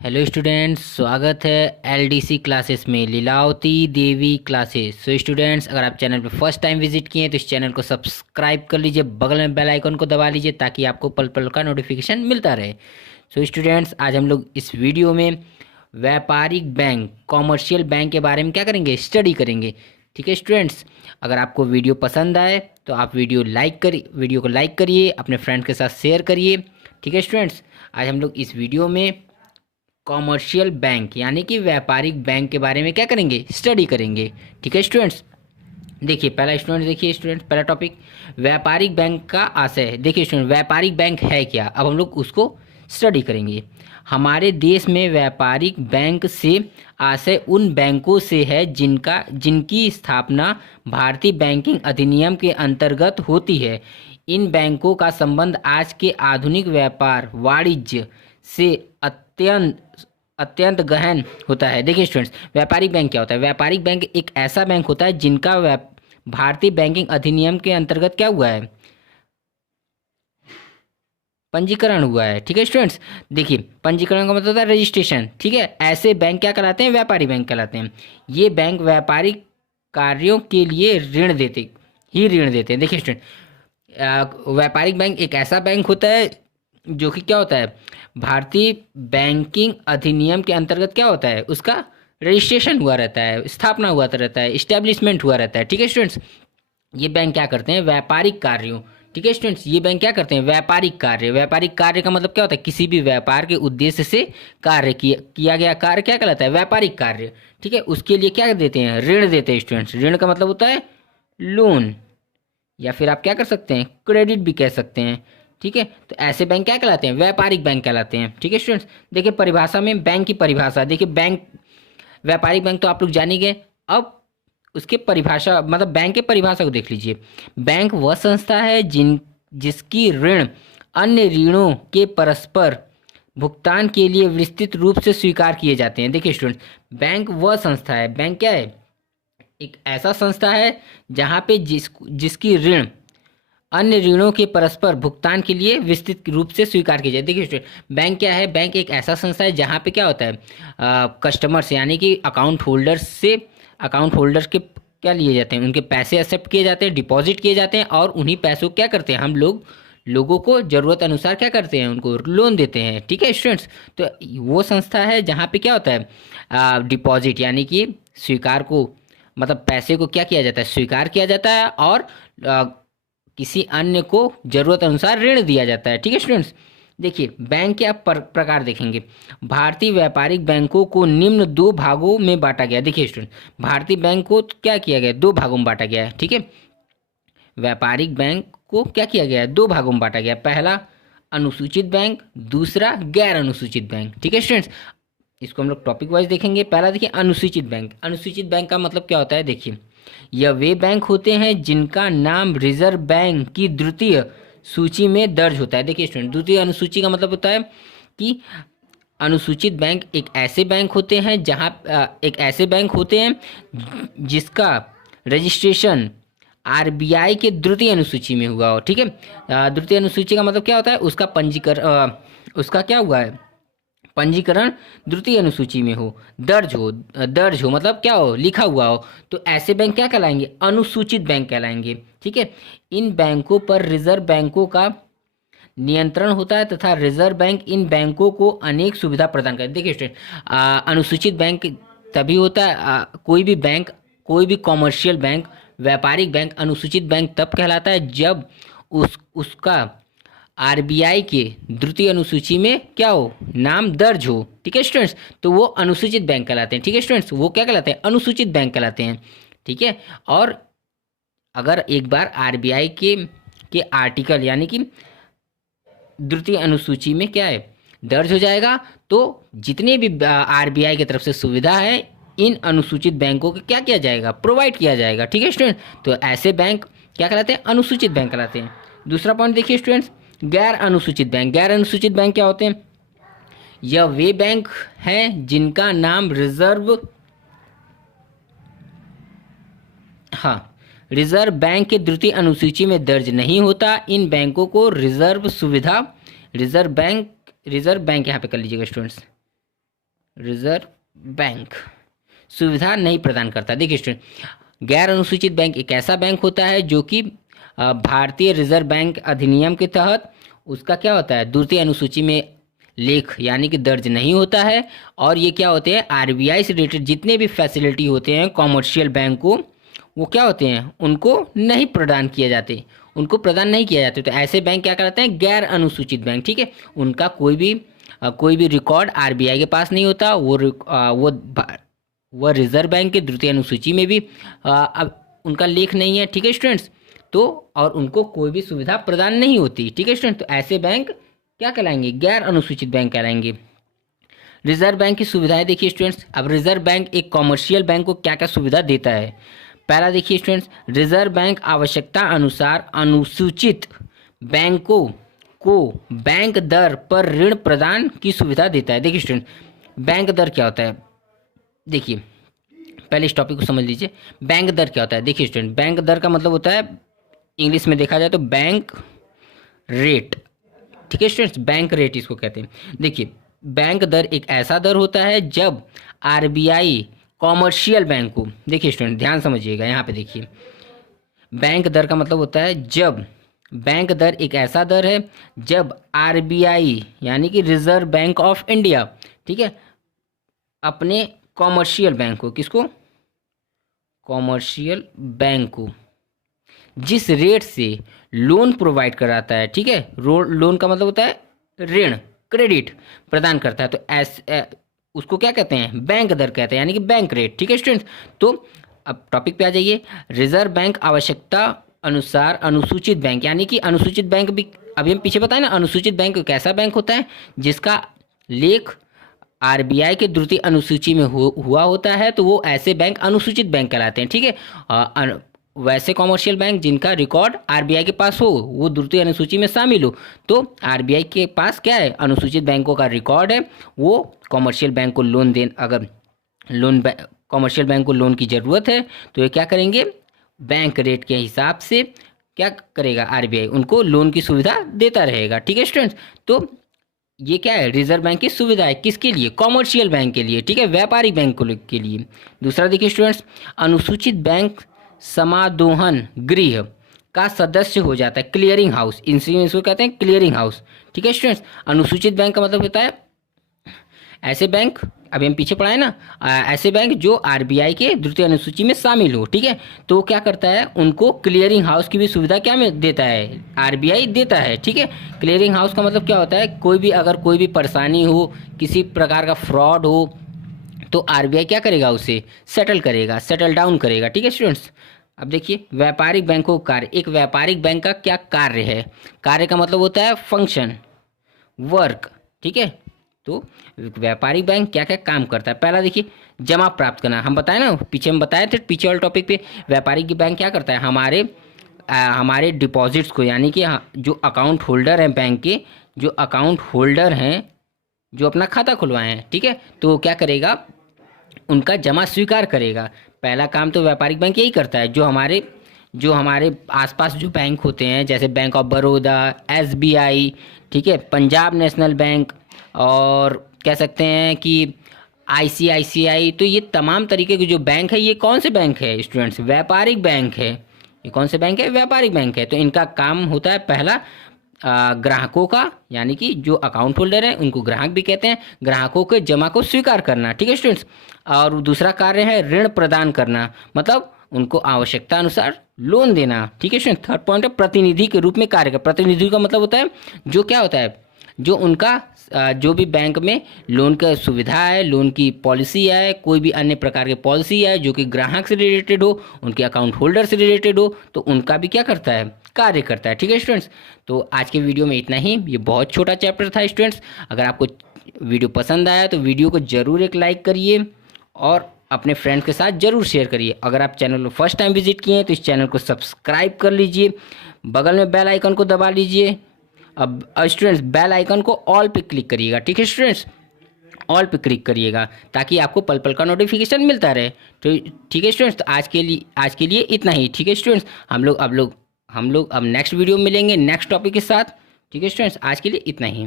Hello students, स्वागत है LDC classes में, लीलावती देवी क्लासेस। सो स्टूडेंट्स, अगर आप चैनल पर फर्स्ट टाइम विजिट किए हैं तो इस चैनल को सब्सक्राइब कर लीजिए, बगल में बेल आइकन को दबा लीजिए ताकि आपको पल पल का नोटिफिकेशन मिलता रहे। सो स्टूडेंट्स, आज हम लोग इस वीडियो में व्यापारिक बैंक, कॉमर्शियल बैंक के बारे में क्या करेंगे, स्टडी करेंगे। ठीक है स्टूडेंट्स, अगर आपको वीडियो पसंद आए तो आप वीडियो को लाइक करिए, अपने फ्रेंड्स के साथ शेयर करिए। ठीक है स्टूडेंट्स, आज हम लोग इस वीडियो में कॉमर्शियल बैंक यानी कि व्यापारिक बैंक के बारे में क्या करेंगे, स्टडी करेंगे। ठीक है स्टूडेंट्स, देखिए पहला टॉपिक व्यापारिक बैंक का आशय है। देखिए स्टूडेंट, व्यापारिक बैंक है क्या, अब हम लोग उसको स्टडी करेंगे। हमारे देश में व्यापारिक बैंक से आशय उन बैंकों से है जिनकी स्थापना भारतीय बैंकिंग अधिनियम के अंतर्गत होती है। इन बैंकों का संबंध आज के आधुनिक व्यापार वाणिज्य से अत्यंत अत्यंत गहन होता है। देखिए स्टूडेंट्स, व्यापारिक बैंक क्या होता है? व्यापारिक बैंक एक ऐसा बैंक होता है जिनका भारतीय बैंकिंग अधिनियम के अंतर्गत क्या हुआ है, पंजीकरण हुआ है। ठीक है स्टूडेंट्स, देखिए पंजीकरण का मतलब होता है रजिस्ट्रेशन। ठीक है, ऐसे बैंक क्या कहलाते हैं, व्यापारी बैंक कहलाते हैं। ये बैंक व्यापारिक कार्यों के लिए ऋण देते हैं। देखिए स्टूडेंट, व्यापारिक बैंक एक ऐसा बैंक होता है जो कि क्या होता है, भारतीय बैंकिंग अधिनियम के अंतर्गत क्या होता है, उसका रजिस्ट्रेशन हुआ रहता है, स्थापना हुआ रहता है, इस्टेब्लिशमेंट हुआ रहता है। ठीक है स्टूडेंट्स, ये बैंक क्या करते हैं, व्यापारिक कार्यों। ठीक है स्टूडेंट्स, ये बैंक क्या करते हैं, व्यापारिक कार्य का मतलब क्या होता है, किसी भी व्यापार के उद्देश्य से कार्य किया गया कार्य क्या कहलाता है, व्यापारिक कार्य। ठीक है, उसके लिए क्या देते हैं, ऋण देते हैं स्टूडेंट्स। ऋण का मतलब होता है लोन, या फिर आप क्या कर सकते हैं, क्रेडिट भी कह सकते हैं। ठीक है, तो ऐसे बैंक क्या कहलाते हैं, व्यापारिक बैंक कहलाते हैं। ठीक है स्टूडेंट्स, देखिए परिभाषा में बैंक की परिभाषा देखिए, बैंक व्यापारिक बैंक तो आप लोग जान ही गए। अब उसके परिभाषा मतलब बैंक के परिभाषा को देख लीजिए। बैंक वह संस्था है जिसकी ऋण अन्य ऋणों के परस्पर भुगतान के लिए विस्तृत रूप से स्वीकार किए जाते हैं। देखिए स्टूडेंट, बैंक वह संस्था है, बैंक क्या है, एक ऐसा संस्था है जहाँ पे जिसकी ऋण अन्य ऋणों के परस्पर भुगतान के लिए विस्तृत रूप से स्वीकार किया जाए। देखिए स्टूडेंट, बैंक क्या है, बैंक एक ऐसा संस्था है जहाँ पे क्या होता है, कस्टमर्स यानी कि अकाउंट होल्डर्स के क्या लिए जाते हैं, उनके पैसे एक्सेप्ट किए जाते हैं, डिपॉजिट किए जाते हैं, और उन्हीं पैसों को क्या करते हैं, हम लोगों को ज़रूरत अनुसार क्या करते हैं, उनको लोन देते हैं। ठीक है स्टूडेंट्स, तो वो संस्था है जहाँ पे क्या होता है, डिपॉजिट यानी कि स्वीकार को मतलब पैसे को क्या किया जाता है, स्वीकार किया जाता है, और किसी अन्य को जरूरत अनुसार ऋण दिया जाता है। ठीक है स्टूडेंट्स, देखिए बैंक के आप प्रकार देखेंगे। भारतीय व्यापारिक बैंकों को निम्न दो भागों में बांटा गया। देखिए स्टूडेंट, भारतीय बैंक को क्या किया गया, दो भागों में बांटा गया है। ठीक है, व्यापारिक बैंक को क्या किया गया है, दो भागों में बांटा गया। पहला अनुसूचित बैंक, दूसरा गैर अनुसूचित बैंक। ठीक है स्टूडेंट्स, इसको हम लोग टॉपिक वाइज देखेंगे। पहला देखिए अनुसूचित बैंक। अनुसूचित बैंक का मतलब क्या होता है, देखिए यह वे बैंक होते हैं जिनका नाम रिजर्व बैंक की द्वितीय सूची में दर्ज होता है। देखिए स्टूडेंट, द्वितीय अनुसूची का मतलब होता है कि अनुसूचित बैंक एक ऐसे बैंक होते हैं जिसका रजिस्ट्रेशन आरबीआई के द्वितीय अनुसूची में हुआ हो। ठीक है, द्वितीय अनुसूची का मतलब क्या होता है, उसका पंजीकरण उसका क्या हुआ है, पंजीकरण द्वितीय अनुसूची में हो, दर्ज हो मतलब क्या हो, लिखा हुआ हो। तो ऐसे बैंक क्या कहलाएंगे, अनुसूचित बैंक कहलाएंगे। ठीक है, इन बैंकों पर रिजर्व बैंकों का नियंत्रण होता है तथा रिजर्व बैंक इन बैंकों को अनेक सुविधा प्रदान करता है। देखिए स्टूडेंट, अनुसूचित बैंक तभी होता है, कोई भी कॉमर्शियल बैंक, व्यापारिक बैंक अनुसूचित बैंक तब कहलाता है जब उसका आरबीआई के द्वितीय अनुसूची में क्या हो, नाम दर्ज हो। ठीक है स्टूडेंट्स, तो वो अनुसूचित बैंक कहलाते हैं। ठीक है स्टूडेंट्स, वो क्या कहलाते हैं, अनुसूचित बैंक कहलाते हैं। ठीक है, और अगर एक बार आरबीआई के आर्टिकल यानी कि द्वितीय अनुसूची में क्या है, दर्ज हो जाएगा, तो जितने भी आरबीआई की तरफ से सुविधा है इन अनुसूचित बैंकों को क्या किया जाएगा, प्रोवाइड किया जाएगा। ठीक है स्टूडेंट, तो ऐसे बैंक क्या कहलाते हैं, अनुसूचित बैंक कहलाते हैं। दूसरा पॉइंट देखिए स्टूडेंट्स, गैर अनुसूचित बैंक। गैर अनुसूचित बैंक क्या होते हैं, यह वे बैंक हैं जिनका नाम रिजर्व बैंक के द्वितीय अनुसूची में दर्ज नहीं होता। इन बैंकों को रिजर्व बैंक यहाँ पे कर लीजिएगा स्टूडेंट्स, रिजर्व बैंक सुविधा नहीं प्रदान करता। देखिए स्टूडेंट, गैर अनुसूचित बैंक एक ऐसा बैंक होता है जो कि भारतीय रिजर्व बैंक अधिनियम के तहत उसका क्या होता है, द्वितीय अनुसूची में लेख यानी कि दर्ज नहीं होता है। और ये क्या होते हैं, आरबीआई से रिलेटेड जितने भी फैसिलिटी होते हैं कॉमर्शियल बैंक को, वो क्या होते हैं, उनको नहीं प्रदान किए जाते, उनको प्रदान नहीं किया जाते। तो ऐसे बैंक क्या कहलाते हैं, गैर अनुसूचित बैंक। ठीक है, उनका कोई भी रिकॉर्ड आरबीआई के पास नहीं होता। वो रिजर्व बैंक के द्वितीय अनुसूची में भी अब उनका लेख नहीं है। ठीक है स्टूडेंट्स, तो और उनको कोई भी सुविधा प्रदान नहीं होती। ठीक है स्टूडेंट, तो ऐसे बैंक क्या कहलाएंगे, गैर अनुसूचित बैंक कहलाएंगे। रिजर्व बैंक की सुविधाएं देखिए स्टूडेंट्स। अब रिजर्व बैंक एक कॉमर्शियल बैंक को क्या क्या सुविधा देता है। पहला देखिए स्टूडेंट्स, रिजर्व बैंक आवश्यकता अनुसार अनुसूचित बैंकों को बैंक दर पर ऋण प्रदान की सुविधा देता है। देखिए स्टूडेंट, बैंक दर क्या होता है, देखिए पहले इस टॉपिक को समझ लीजिए। बैंक दर क्या होता है, देखिए स्टूडेंट, बैंक दर का मतलब होता है इंग्लिश में देखा जाए तो बैंक रेट। ठीक है स्टूडेंट्स, बैंक रेट इसको कहते हैं। देखिए, बैंक दर एक ऐसा दर होता है जब आरबीआई कॉमर्शियल बैंक को, देखिए स्टूडेंट ध्यान समझिएगा यहाँ पे देखिए, बैंक दर का मतलब होता है जब, बैंक दर एक ऐसा दर है जब आरबीआई यानी कि रिजर्व बैंक ऑफ इंडिया, ठीक है, अपने कॉमर्शियल बैंक को, किसको, कॉमर्शियल बैंक को जिस रेट से लोन प्रोवाइड कराता है, ठीक है, लोन का मतलब होता है ऋण, क्रेडिट प्रदान करता है, तो उसको क्या कहते हैं, बैंक दर कहते हैं, यानी कि बैंक रेट। ठीक है स्टूडेंट्स, तो अब टॉपिक पे आ जाइए। रिजर्व बैंक आवश्यकता अनुसार अनुसूचित बैंक, यानी कि अनुसूचित बैंक भी अभी हम पीछे बताए ना, अनुसूचित बैंक एक ऐसा बैंक होता है जिसका लेख आरबीआई के द्वितीय अनुसूची में हुआ होता है, तो वो ऐसे बैंक अनुसूचित बैंक कहलाते हैं। ठीक है, वैसे कॉमर्शियल बैंक जिनका रिकॉर्ड आरबीआई के पास हो, वो द्वितीय अनुसूची में शामिल हो, तो आरबीआई के पास क्या है, अनुसूचित बैंकों का रिकॉर्ड है, वो कॉमर्शियल बैंक को लोन दे, अगर कॉमर्शियल बैंक को लोन की ज़रूरत है तो ये क्या करेंगे, बैंक रेट के हिसाब से क्या करेगा आरबीआई, उनको लोन की सुविधा देता रहेगा। ठीक है स्टूडेंट्स, तो ये क्या है, रिजर्व बैंक की सुविधा है, किसके लिए, कॉमर्शियल बैंक के लिए। ठीक है, व्यापारिक बैंक के लिए। दूसरा देखिए स्टूडेंट्स, अनुसूचित बैंक समादोहन गृह का सदस्य हो जाता है, क्लियरिंग हाउस, इसको कहते हैं क्लियरिंग हाउस। ठीक है स्टूडेंट्स, अनुसूचित बैंक का मतलब होता है ऐसे बैंक, अभी हम पीछे पढ़ाए ना, ऐसे बैंक जो आरबीआई के द्वितीय अनुसूची में शामिल हो। ठीक है, तो क्या करता है, उनको क्लियरिंग हाउस की भी सुविधा क्या में देता है, आरबीआई देता है। ठीक है, क्लियरिंग हाउस का मतलब क्या होता है, अगर कोई भी परेशानी हो, किसी प्रकार का फ्रॉड हो, तो आरबीआई क्या करेगा, उसे सेटल करेगा, सेटल डाउन करेगा। ठीक है स्टूडेंट्स, अब देखिए व्यापारिक बैंकों का कार्य, एक व्यापारिक बैंक का क्या कार्य है, कार्य का मतलब होता है फंक्शन, वर्क। ठीक है, तो व्यापारिक बैंक क्या क्या काम करता है, पहला देखिए जमा प्राप्त करना, हम बताए ना, पीछे हम बताए थे, पीछे वाले टॉपिक पे, व्यापारिक बैंक क्या करता है, हमारे डिपॉजिट्स को, यानी कि जो अकाउंट होल्डर हैं बैंक के, जो अकाउंट होल्डर हैं, जो अपना खाता खुलवाए हैं, ठीक है, तो क्या करेगा, उनका जमा स्वीकार करेगा। पहला काम तो व्यापारिक बैंक यही करता है। जो हमारे आसपास जो बैंक होते हैं, जैसे बैंक ऑफ बड़ौदा, एसबीआई, ठीक है, पंजाब नेशनल बैंक, और कह सकते हैं कि आईसीआईसीआई, तो ये तमाम तरीके के जो बैंक है, ये कौन से बैंक है स्टूडेंट्स, व्यापारिक बैंक है। ये कौन से बैंक है, व्यापारिक बैंक है। तो इनका काम होता है पहला ग्राहकों का, यानी कि जो अकाउंट होल्डर है उनको ग्राहक भी कहते हैं, ग्राहकों के जमा को स्वीकार करना। ठीक है स्टूडेंट्स, और दूसरा कार्य है ऋण प्रदान करना, मतलब उनको आवश्यकता अनुसार लोन देना। ठीक है स्टूडेंट, थर्ड पॉइंट है प्रतिनिधि के रूप में कार्य कर। प्रतिनिधि का मतलब होता है जो क्या होता है, जो उनका जो भी बैंक में लोन का सुविधा है, लोन की पॉलिसी है, कोई भी अन्य प्रकार की पॉलिसी है जो कि ग्राहक से रिलेटेड हो, उनके अकाउंट होल्डर से रिलेटेड हो, तो उनका भी क्या करता है, कार्य करता है। ठीक है स्टूडेंट्स, तो आज के वीडियो में इतना ही। ये बहुत छोटा चैप्टर था स्टूडेंट्स। अगर आपको वीडियो पसंद आया तो वीडियो को ज़रूर एक लाइक करिए और अपने फ्रेंड्स के साथ ज़रूर शेयर करिए। अगर आप चैनल को फर्स्ट टाइम विजिट किए हैं तो इस चैनल को सब्सक्राइब कर लीजिए, बगल में बेल आइकन को दबा लीजिए। अब स्टूडेंट्स बेल आइकन को ऑल पे क्लिक करिएगा। ठीक है स्टूडेंट्स, ऑल पे क्लिक करिएगा ताकि आपको पल पल का नोटिफिकेशन मिलता रहे। तो ठीक है स्टूडेंट्स, तो आज के लिए इतना ही। ठीक है स्टूडेंट्स, हम लोग अब नेक्स्ट वीडियो में मिलेंगे नेक्स्ट टॉपिक के साथ। ठीक है स्टूडेंट्स, आज के लिए इतना ही।